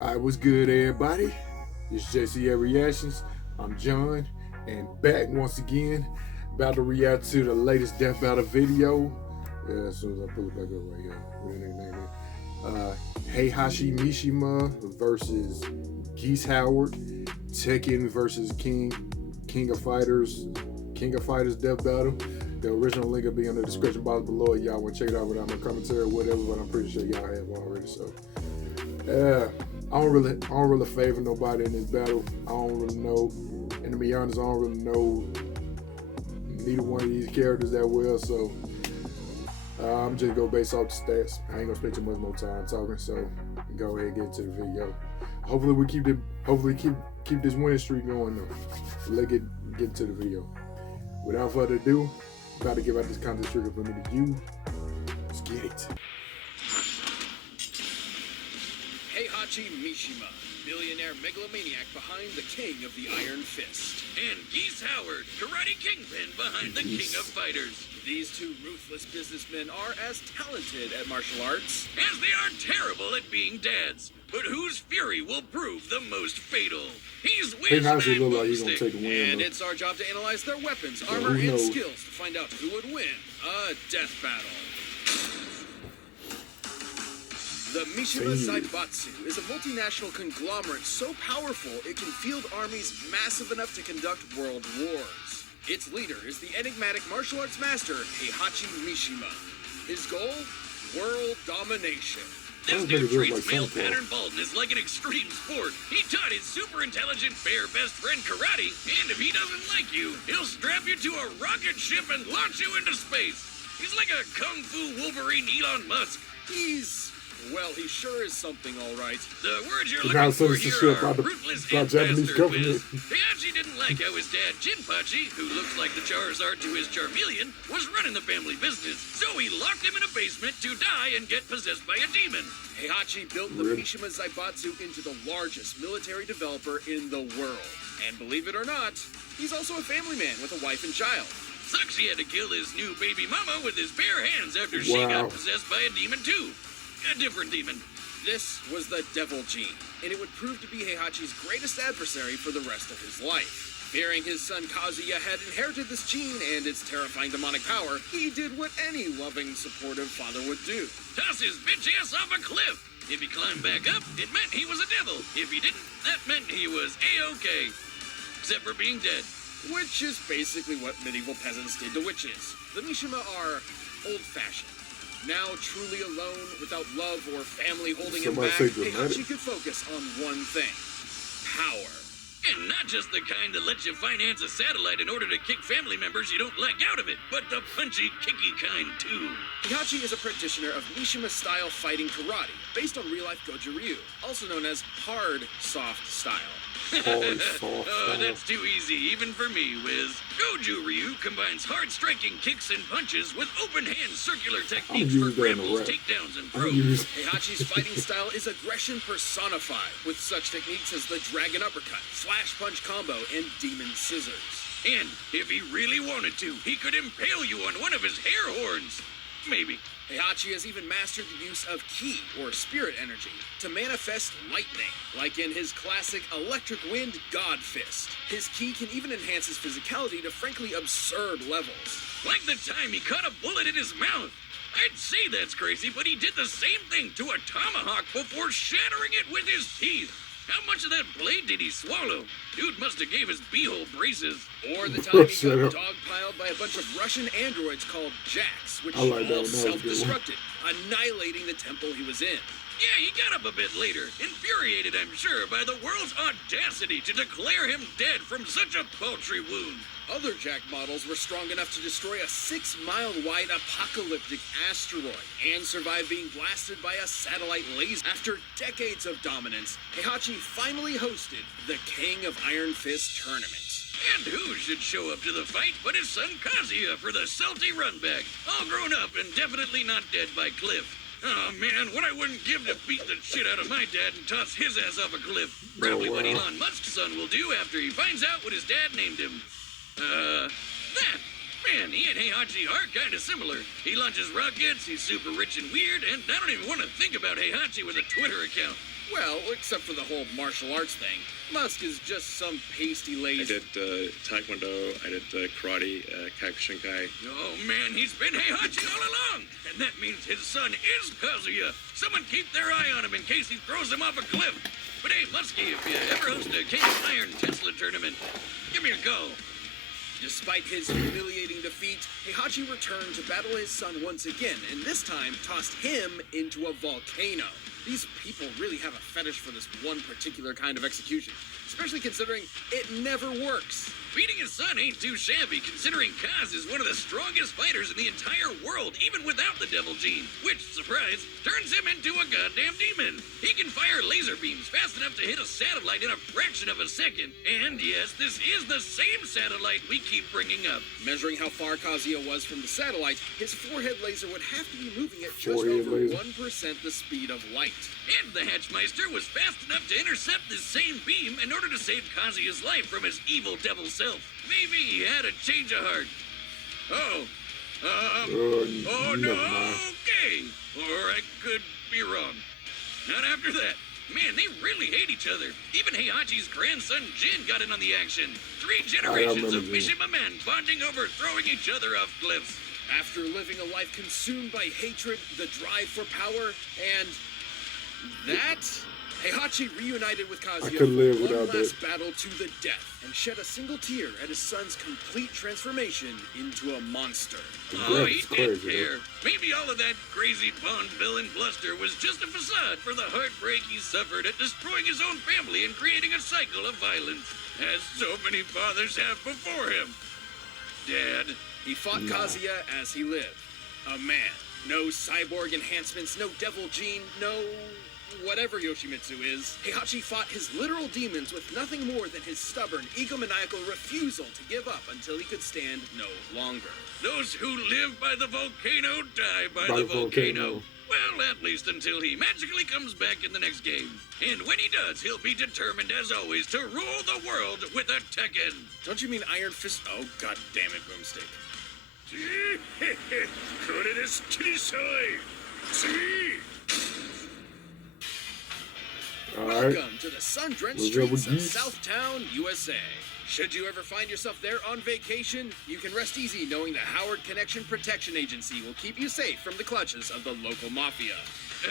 Alright, what's good, everybody? This is J.C.A. Reactions. I'm John, and back once again, about to react to the latest Death Battle video. As soon as I pull it back up right here, what the name is? Heihachi Mishima versus Geese Howard, Tekken versus King of Fighters Death Battle. The original link will be in the description box below. Y'all want to check it out without my commentary or whatever, but I'm pretty sure y'all have already. So, I don't really favor nobody in this battle. I don't really know, and to be honest, I don't really know neither one of these characters that well. So I'm just go based off the stats. I ain't gonna spend too much more time talking. So go ahead and get into the video. Hopefully we keep this winning streak going though. So let's get into the video. Without further ado, about to give out this content trigger for me to you. Let's get it. Heihachi Mishima, billionaire megalomaniac behind the King of the Iron Fist. And Geese Howard, karate kingpin behind the King of Fighters. These two ruthless businessmen are as talented at martial arts as they are terrible at being dads. But whose fury will prove the most fatal? He's Heihachi look like he's gonna take the win. And it's our job to analyze their weapons, armor, and skills to find out who would win a death battle. The Mishima Zaibatsu is a multinational conglomerate so powerful it can field armies massive enough to conduct world wars. Its leader is the enigmatic martial arts master, Heihachi Mishima. His goal? World domination. This dude treats male pattern baldness like an extreme sport. He taught his super intelligent bear best friend karate, and if he doesn't like you, he'll strap you to a rocket ship and launch you into space. He's like a kung fu Wolverine Elon Musk. Well, he sure is something, all right. The words you're looking for here are ruthless and Japanese government. Heihachi didn't like how his dad, Jinpachi, who looks like the Charizard to his Charmeleon, was running the family business. So he locked him in a basement to die and get possessed by a demon. Heihachi built the Mishima Zaibatsu into the largest military developer in the world. And believe it or not, he's also a family man with a wife and child. Sucks he had to kill his new baby mama with his bare hands after she got possessed by a demon too. A different demon. This was the Devil Gene, and it would prove to be Heihachi's greatest adversary for the rest of his life. Fearing his son Kazuya had inherited this gene and its terrifying demonic power, he did what any loving, supportive father would do. Toss his bitch ass off a cliff. If he climbed back up, it meant he was a devil. If he didn't, that meant he was A-OK. Except for being dead. Which is basically what medieval peasants did to witches. The Mishima are old-fashioned. Now truly alone, without love or family holding him back, Heihachi could focus on one thing: power. And not just the kind that lets you finance a satellite in order to kick family members you don't like out of it, but the punchy, kicky kind too. Heihachi is a practitioner of Mishima-style fighting karate, based on real-life Goju Ryu, also known as hard, soft style. Oh, that's too easy, even for me, Wiz. Goju Ryu combines hard-striking kicks and punches with open-hand circular techniques for grapples, takedowns, and throws. Heihachi's fighting style is aggression personified, with such techniques as the dragon uppercut, slash punch combo, and demon scissors. And if he really wanted to, he could impale you on one of his hair horns. Maybe. Heihachi has even mastered the use of ki, or spirit energy, to manifest lightning, like in his classic Electric Wind God Fist. His ki can even enhance his physicality to frankly absurd levels. Like the time he caught a bullet in his mouth. I'd say that's crazy, but he did the same thing to a tomahawk before shattering it with his teeth. How much of that blade did he swallow? Dude must have gave his beehole braces. Or the time he got dogpiled by a bunch of Russian androids called Jacks, which all self-destructed, annihilating the temple he was in. Yeah, he got up a bit later, infuriated, I'm sure, by the world's audacity to declare him dead from such a paltry wound. Other Jack models were strong enough to destroy a 6-mile-wide apocalyptic asteroid and survive being blasted by a satellite laser. After decades of dominance, Heihachi finally hosted the King of Iron Fist tournament. And who should show up to the fight but his son Kazuya for the salty runback, all grown up and definitely not dead by Cliff. Oh man, what I wouldn't give to beat the shit out of my dad and toss his ass off a cliff. Probably what Elon Musk's son will do after he finds out what his dad named him. That! Man, he and Heihachi are kinda similar. He launches rockets, he's super rich and weird, and I don't even want to think about Heihachi with a Twitter account. Well, except for the whole martial arts thing. Musk is just some pasty I lazy... did Taekwondo, I did karate, Kyokushinkai. Oh man, he's been Heihachi all along! And that means his son is Kazuya! Someone keep their eye on him in case he throws him off a cliff! But hey, Muskie, if you ever host a King of Iron Tesla tournament, give me a go! Despite his humiliating defeat, Heihachi returned to battle his son once again, and this time tossed him into a volcano. These people really have a fetish for this one particular kind of execution, especially considering it never works. Beating his son ain't too shabby, considering Kaz is one of the strongest fighters in the entire world, even without the devil gene, which, surprise, turns him into a goddamn demon. He can fire laser beams fast enough to hit a satellite in a fraction of a second. And yes, this is the same satellite we keep bringing up. Measuring how far Kazuya was from the satellite, his forehead laser would have to be moving at just Forehead over laser. 1% the speed of light. And the Hatchmeister was fast enough to intercept this same beam in order to save Kazuya's life from his evil devil self. Maybe he had a change of heart. Oh no, never mind. okay. Or I could be wrong. Not after that. Man, they really hate each other. Even Heihachi's grandson Jin got in on the action. 3 generations of remember Jin. Mishima men bonding over throwing each other off cliffs. After living a life consumed by hatred, the drive for power, and that, Heihachi reunited with Kazuya could live for one without last battle to the death, and shed a single tear at his son's complete transformation into a monster. Oh, he That's didn't crazy, care. Maybe all of that crazy Bond villain bluster was just a facade for the heartbreak he suffered at destroying his own family and creating a cycle of violence, as so many fathers have before him. Dad. He fought Kazuya as he lived. A man. No cyborg enhancements, no devil gene, no whatever Yoshimitsu is. Heihachi fought his literal demons with nothing more than his stubborn, egomaniacal refusal to give up until he could stand no longer. Those who live by the volcano die by By the the volcano. volcano. Well, at least until he magically comes back in the next game. And when he does, he'll be determined, as always, to rule the world with a Tekken. Don't you mean Iron Fist? Oh, god damn it, Boomstick. Alright. Welcome to the sun-drenched What's up with streets of Geese? Southtown, USA. Should you ever find yourself there on vacation, you can rest easy knowing the Howard Connection Protection Agency will keep you safe from the clutches of the local mafia.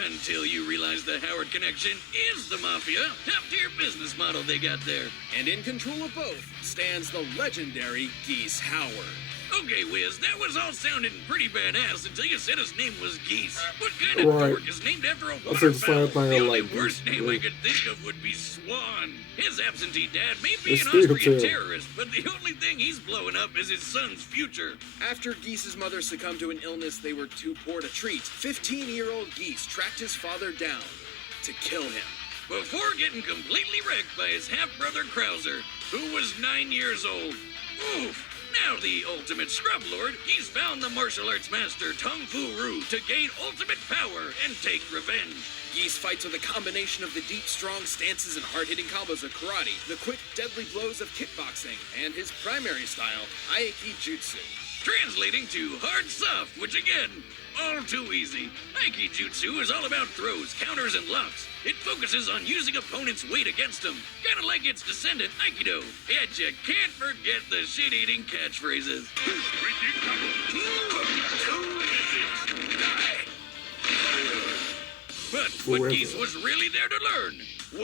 Until you realize the Howard Connection is the mafia. Top-tier business model they got there. And in control of both stands the legendary Geese Howard. Okay, Wiz, that was all sounding pretty badass until you said his name was Geese. What kind of Right. dork is named after a I said the same waterfowl? thing, The I only like worst Geese, name I yeah. could think of would be Swan. His absentee dad may be It's an still Austrian terrible. terrorist, but the only thing he's blowing up is his son's future. After Geese's mother succumbed to an illness they were too poor to treat, 15-year-old Geese tracked his father down to kill him. Before getting completely wrecked by his half-brother Krauser, who was 9 years old. Oof! Now the ultimate scrub lord, he's found the martial arts master Tung Fu Ru to gain ultimate power and take revenge. Geese fights with a combination of the deep, strong stances and hard-hitting combos of karate, the quick, deadly blows of kickboxing, and his primary style, Aiki Jutsu. Translating to hard soft, which again, all too easy. Aiki Jutsu is all about throws, counters, and locks. It focuses on using opponents' weight against them, kinda like its descendant, Aikido. Yet you can't forget the shit-eating catchphrases. But what Forever. Geese was really there to learn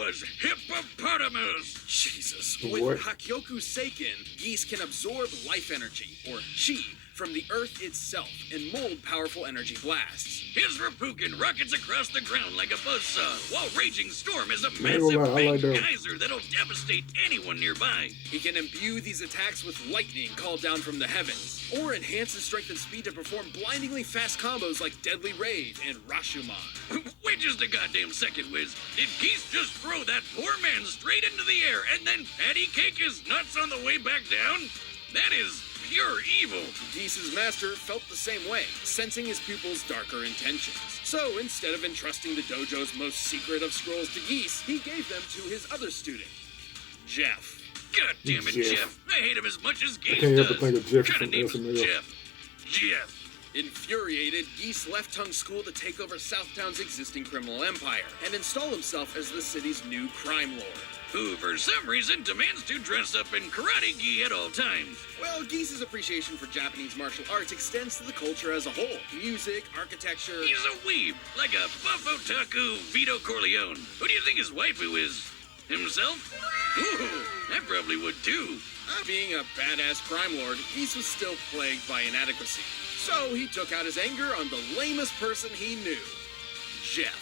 was hippopotamus. Jesus. What? With Hakyoku Seiken, Geese can absorb life energy, or chi, from the earth itself and mold powerful energy blasts. His Rapukin rockets across the ground like a buzzsaw, while Raging Storm is a ain't massive gonna lie, I like big that. geyser that'll devastate anyone nearby. He can imbue these attacks with lightning called down from the heavens, or enhance his strength and speed to perform blindingly fast combos like Deadly Raid and Rashomon. Wait just a goddamn second, Wiz. Did Geese just throw that poor man straight into the air and then patty cake his nuts on the way back down? That is pure evil. Geese's master felt the same way, sensing his pupil's darker intentions. So instead of entrusting the dojo's most secret of scrolls to Geese, he gave them to his other student, Jeff. God damn it, Jeff. Jeff. I hate him as much as Geese can't help does. but think of Jeff Kinda from name's SNL. Jeff. Jeff. Infuriated, Geese left Tongue School to take over Southtown's existing criminal empire and install himself as the city's new crime lord. Who, for some reason, demands to dress up in karate gi at all times. Well, Geese's appreciation for Japanese martial arts extends to the culture as a whole. Music, architecture... He's a weeb, like a buff otaku Vito Corleone. Who do you think his waifu is? Himself? Ooh, I probably would too. Being a badass crime lord, Geese was still plagued by inadequacy. So he took out his anger on the lamest person he knew, Jeff.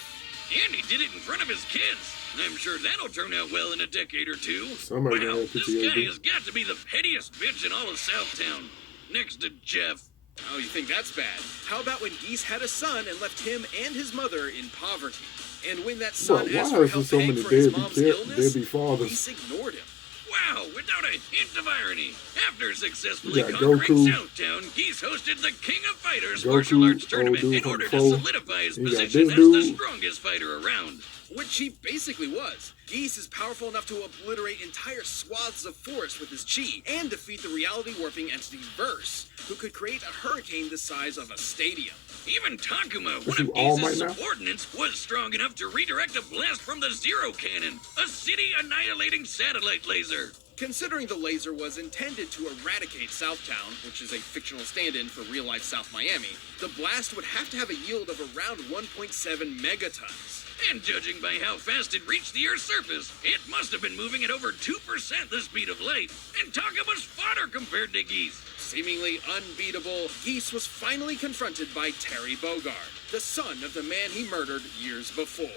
And he did it in front of his kids. I'm sure that'll turn out well in a decade or two. Somebody Wow, got this PTSD. guy has got to be the pettiest bitch in all of Southtown. Next to Jeff. Oh, you think that's bad? How about when Geese had a son and left him and his mother in poverty? And when that son Bro, asked why for is there help so paying many for his deadbeat mom's illness, fathers? Geese ignored him. Wow, without a hint of irony. After successfully You got conquering Goku. Southtown, Geese hosted the King of Fighters Goku, martial arts old tournament dude in from order to before. solidify his You got position this as the dude. strongest fighter around. Which he basically was. Geese is powerful enough to obliterate entire swaths of forest with his chi and defeat the reality-warping entity Verse, who could create a hurricane the size of a stadium. Even Takuma, Is one you of All Geese's Might now? subordinates, was strong enough to redirect a blast from the Zero Cannon, a city-annihilating satellite laser. Considering the laser was intended to eradicate Southtown, which is a fictional stand-in for real-life South Miami, the blast would have to have a yield of around 1.7 megatons. And judging by how fast it reached the Earth's surface, it must have been moving at over 2% the speed of light. And Takuma's fodder compared to Geese. Seemingly unbeatable, Geese was finally confronted by Terry Bogard, the son of the man he murdered years before.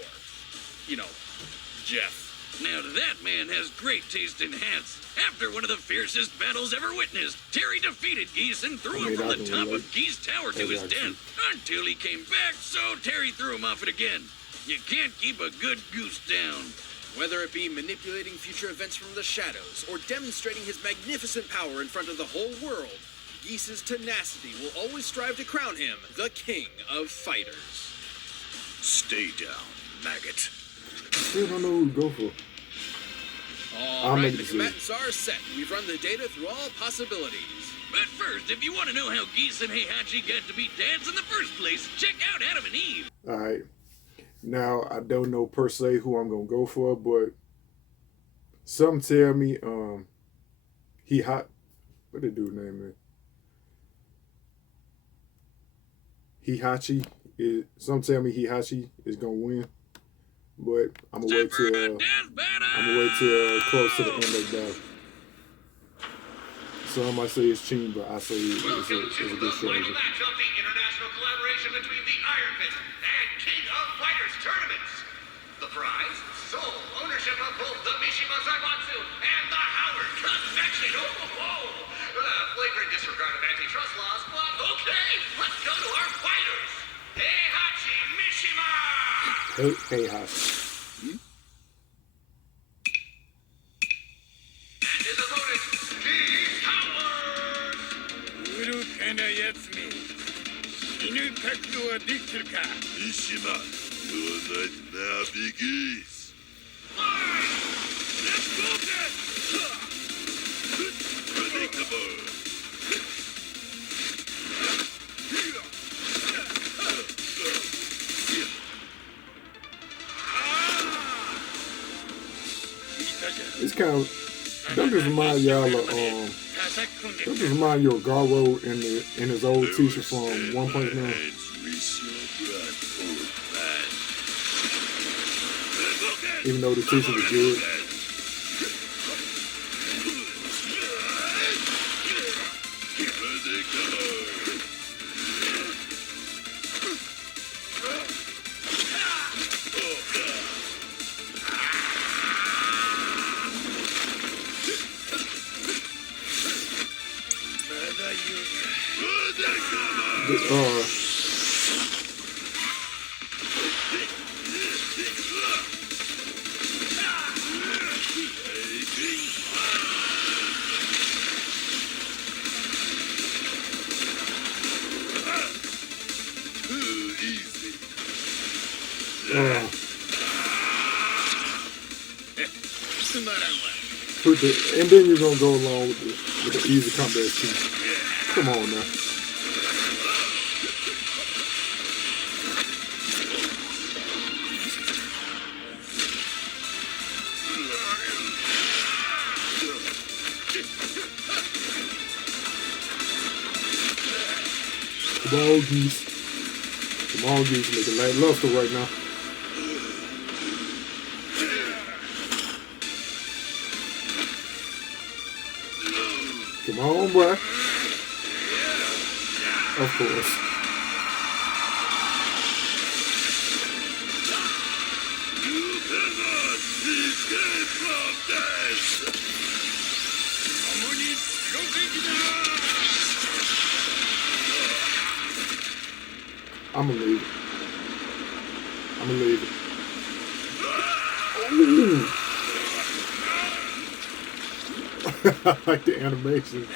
You know, Jeff. Now that man has great taste in hats. After one of the fiercest battles ever witnessed, Terry defeated Geese and threw him from the top of Geese Tower to his death. Until he came back, so Terry threw him off it again. You can't keep a good goose down. Whether it be manipulating future events from the shadows or demonstrating his magnificent power in front of the whole world, Geese's tenacity will always strive to crown him the king of fighters. Stay down, maggot. Still don't know who to go for. All right, make the a decision. combatants are set. We've run the data through all possibilities. But first, if you want to know how Geese and Heihachi got to be dads in the first place, check out Adam and Eve. All right. Now, I don't know per se who I'm going to go for, but some tell me what the dude's name is? Some tell me Heihachi is going to win, but I'm going to wait till close to the end of the battle. Some might say it's cheating, but I say it's a good strategy. Match of the international collaboration between the Iron Fist and King of Fighters tournaments. The prize, sole ownership of both the Mishima Zaibatsu and the Howard Convection. Flagrant disregard of antitrust laws, but okay, let's go to our fighters. Heihachi Mishima! Heihachi. And his opponent, Geese Howard! 愚かなやつめ死ぬ覚悟はできてるか Mishima, you're not now, Geese. Let's go then! Predictable. It's kind of, don't just remind y'all of, don't just remind you of Garo in his old teacher from One Punch Man. Even though the teacher was good. And then you're gonna go along with the easy combat scheme. Come on now. Come on, Geese. Come on, Geese. Looking lackluster right now. Come on, boy. Of course. You cannot escape from death. I'm gonna leave it. I'm gonna leave it. Ooh. I like the animation.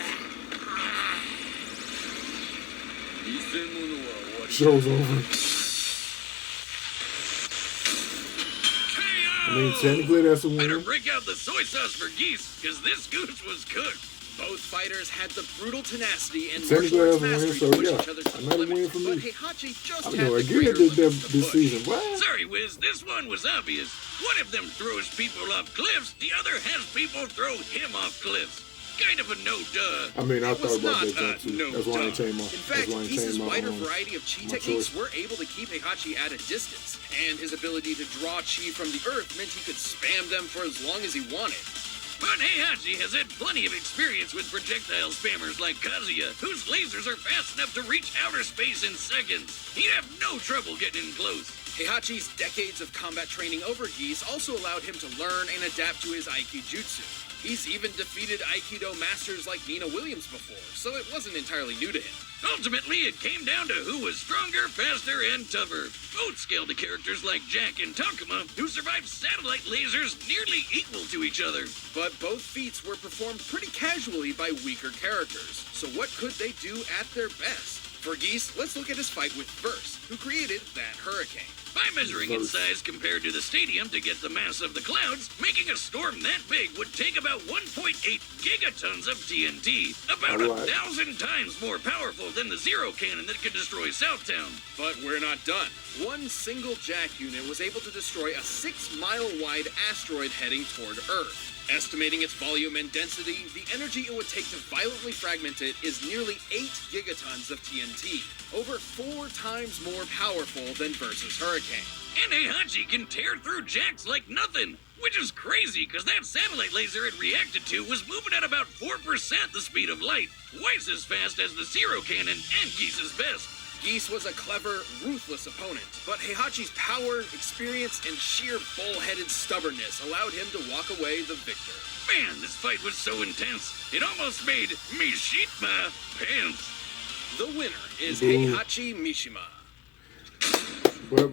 Show's over. I mean, technically that's a Better win. break out the soy sauce for Geese, because this goose was cooked. Both fighters had the brutal tenacity and Technically martial that's a arts win, mastery so to push yeah. each other to the Another win limit. for But me. Heihachi just I had know the again greater this limits to push. season. What? Sorry, Wiz, this one was obvious. One of them throws people off cliffs, the other has people throw him off cliffs. Kind of a no-duh. I mean, I It was thought about not, that too. no That's why I ain't duh. changed my. In That's fact, why I ain't Geese's changed my wider own. variety of chi my techniques choice. were able to keep Heihachi at a distance, and his ability to draw chi from the earth meant he could spam them for as long as he wanted. But Heihachi has had plenty of experience with projectile spammers like Kazuya, whose lasers are fast enough to reach outer space in seconds. He'd have no trouble getting in close. Heihachi's decades of combat training over Geese also allowed him to learn and adapt to his Aikijutsu. He's even defeated Aikido masters like Nina Williams before, so it wasn't entirely new to him. Ultimately, it came down to who was stronger, faster, and tougher. Both scaled to characters like Jack and Takuma, who survived satellite lasers nearly equal to each other. But both feats were performed pretty casually by weaker characters, so what could they do at their best? For Geese, let's look at his fight with Verse, who created that hurricane. By measuring in size compared to the stadium to get the mass of the clouds, making a storm that big would take about 1.8 gigatons of TNT, about 1,000 times more powerful than the Zero Cannon that could destroy Southtown. But we're not done. One single Jack unit was able to destroy a 6-mile-wide asteroid heading toward Earth. Estimating its volume and density, the energy it would take to violently fragment it is nearly 8 gigatons of TNT, over 4 times more powerful than Versus Hurricane. And Heihachi can tear through Jacks like nothing, which is crazy because that satellite laser it reacted to was moving at about 4% the speed of light, twice as fast as the Zero Cannon and Geese's best. Geese was a clever, ruthless opponent, but Heihachi's power, experience, and sheer bull-headed stubbornness allowed him to walk away the victor. Man, this fight was so intense, it almost made me shit my pants. The winner is Heihachi Mishima. Well,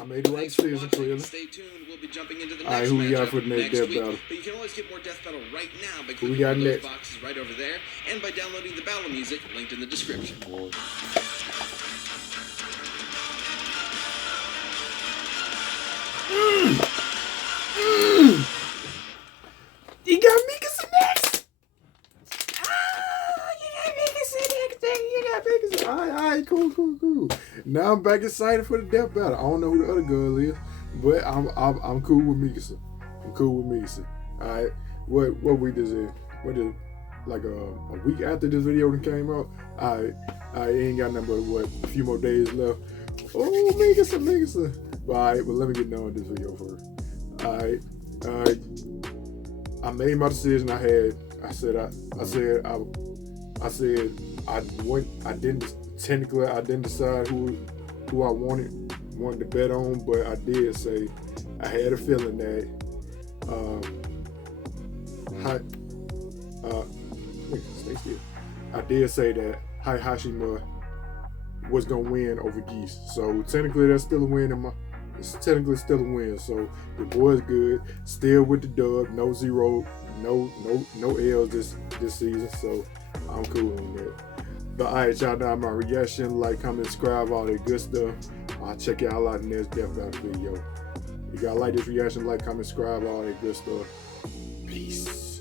I made the right Thanks for decision, watching. clearly. Stay tuned. We'll be jumping into the Alright, next who we got matchup for the next death week. battle? But you can always get more Death Battle right now by Who we clicking got on those next? boxes right over there and by downloading the battle music linked in the description. You got Mikasa next! You got Mikasa next! You got Mikasa! Alright, cool. Now I'm back excited for the death battle. I don't know who the other girl is, but I'm cool with Mikasa. Alright, what week is it? What is like a week after this video came out? Alright, I ain't got nothing but what, a few more days left. Oh, Mikasa. Alright, but let me get done with this video first. Alright. I made my decision. I didn't decide who I wanted to bet on, but I did say I had a feeling that stay still. I did say that Heihachi was gonna win over Geese. So technically that's still a win it's technically still a win. So the boy's good. Still with the dub. No zero. No L's this season. So I'm cool on that. But alright, y'all know my reaction. Like, comment, subscribe, all that good stuff. I'll check y'all out in the next Death Battle video. If y'all like this reaction, like, comment, subscribe, all that good stuff. Peace.